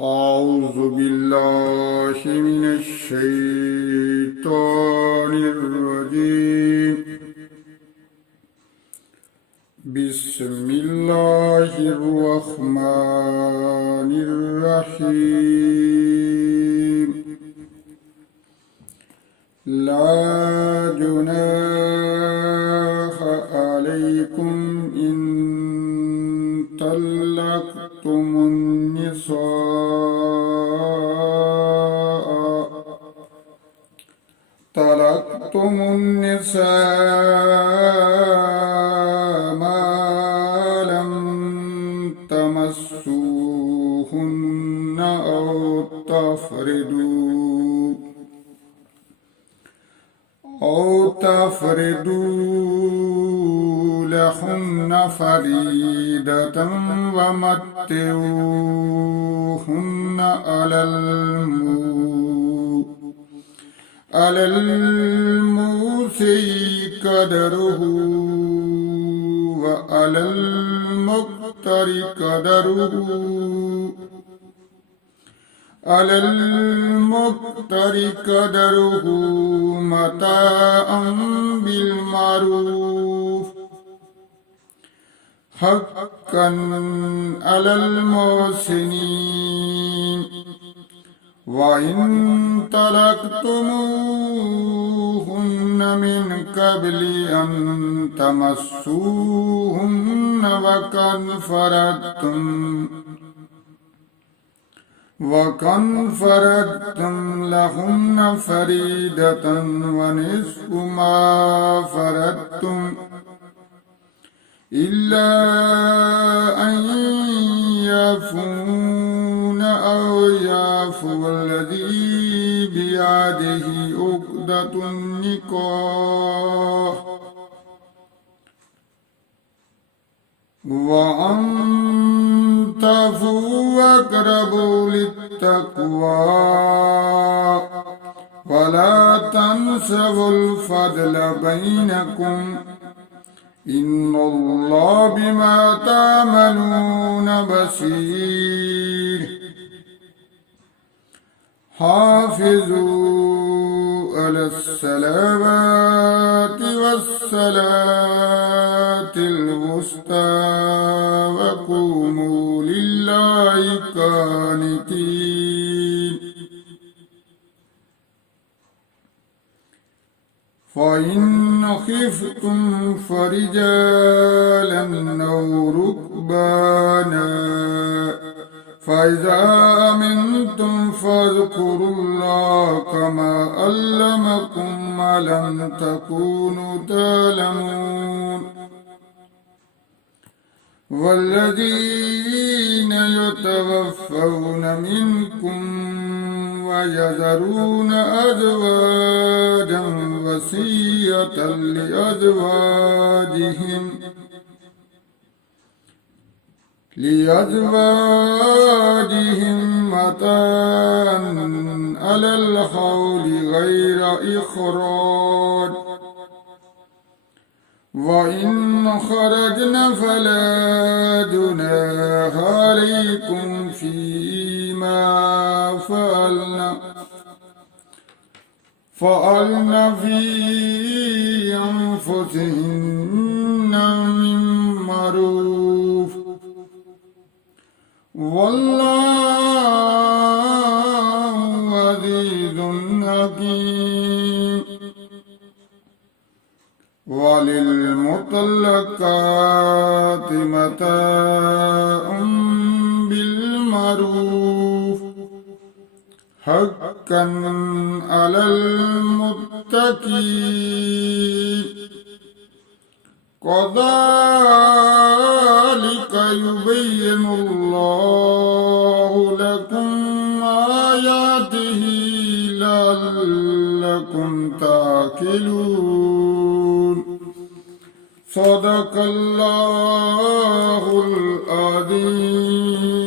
أعوذ بالله من الشيطان الرجيم. بسم الله الرحمن الرحيم. لا جناح عليكم إن طلقتم النساء ما لم تمسوهن أو تفردوا لهن فريدة ومتعوهن على الموسع قدره وعلى المقتر قدره متاعا بالمعروف حقا على المحسنين. وإن طلقتموهن من قبل أن تمسوهن وقد فرضتم لهن فريدة ونصف ما فرضتم إلا أن يعفون أو يعفو الذي بيده عقدة النكاح وأن تعفوا أقرب للتقوى ولا تنسوا الفضل بينكم إن الله بما تعملون بصير. حافظوا على الصلوات والصلاة الوسطى وقوموا لله قانتين. فإن خفتم فرجالا أو ركبانا فإذا أمنتم فاذكروا الله كما علمكم ما لم تكونوا تعلمون. والذين يتوفون منكم ويذرون أزواجا وصية لأزواجهم متاعا على الحول غير إخراج. وإن خرجن فلا جناح عليكم فيما فعلن في أنفسهن من معروف والله عزيز حكيم. وللمطلقات متاع بالمعروف حقا على المتقين. كذلك يبين الله لكم آياته لعلكم تعقلون. صدق الله العظيم.